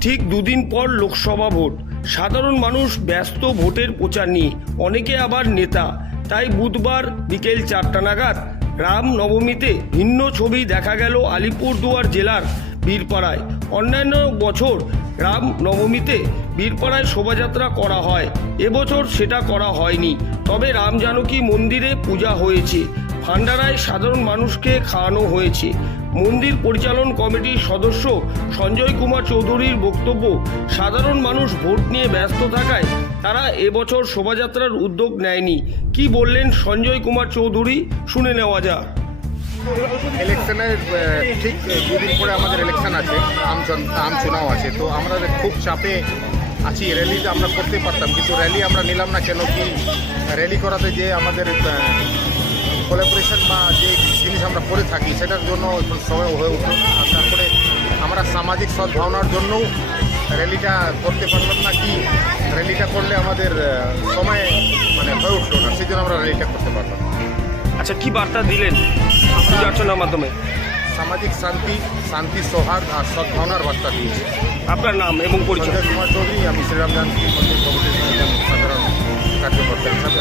ঠিক দুদিন পর লোকসভা ভোট। সাধারণ মানুষ ব্যস্ত ভোটের প্রচার নিয়ে অনেকে আবার নেতা। তাই বুধবার বিকেল চারটা নাগাদ রাম নবমীতে ভিন্ন ছবি দেখা গেল আলিপুরদুয়ার জেলার বীরপাড়ায়। অন্যান্য বছর রাম নবমীতে বীরপাড়ায় শোভাযাত্রা করা হয়। এবছর সেটা করা হয়নি। তবে রাম জানকী মন্দিরে পূজা হয়েছে। ভান্ডারায় সাধারণ মানুষকে খাওয়ানো হয়েছে। মন্দির পরিচালন কমিটির সদস্য সঞ্জয় কুমার চৌধুরীর বক্তব্য, সাধারণ মানুষ ভোট নিয়ে ব্যস্ত থাকায় তারা এবছর শোভাযাত্রার উদ্যোগ নেয়নি। কি বললেন সঞ্জয় কুমার চৌধুরী? শুনে নেওয়া যাক। ইলেকশনের ঠিক দুদিন পরে আমাদের ইলেকশন আছে, আম চুনাও আছে, তো আমরা খুব চাপে আছি র্যালিটা আমরা করতে পারতাম, কিন্তু র্যালি আমরা নিলাম না কেন কি র্যালি করাতে যে আমাদের কোলাবোরেশন বা যে জিনিস আমরা করে থাকি সেটার জন্য এখন সময় হয়ে উঠল। না আর তারপরে আমরা সামাজিক সদ্ভাবনার জন্যও র্যালিটা করতে পারলাম না কি? র্যালিটা করলে আমাদের সময় মানে হয়ে উঠল না সেই জন্য আমরা র্যালিটা করতে পারলাম আচ্ছা কি বার্তা দিলেন অর্চনার মাধ্যমে? সামাজিক শান্তি শান্তি সৌহার্দ আর সদ্ভাবনার বার্তা দিয়েছে। আপনার নাম এবং পরিচয়। কুমার চৌধুরী আমি শ্রীরাম জানকী মন্দির কমিটির সাধারণ কার্যকর্তা হিসাবে।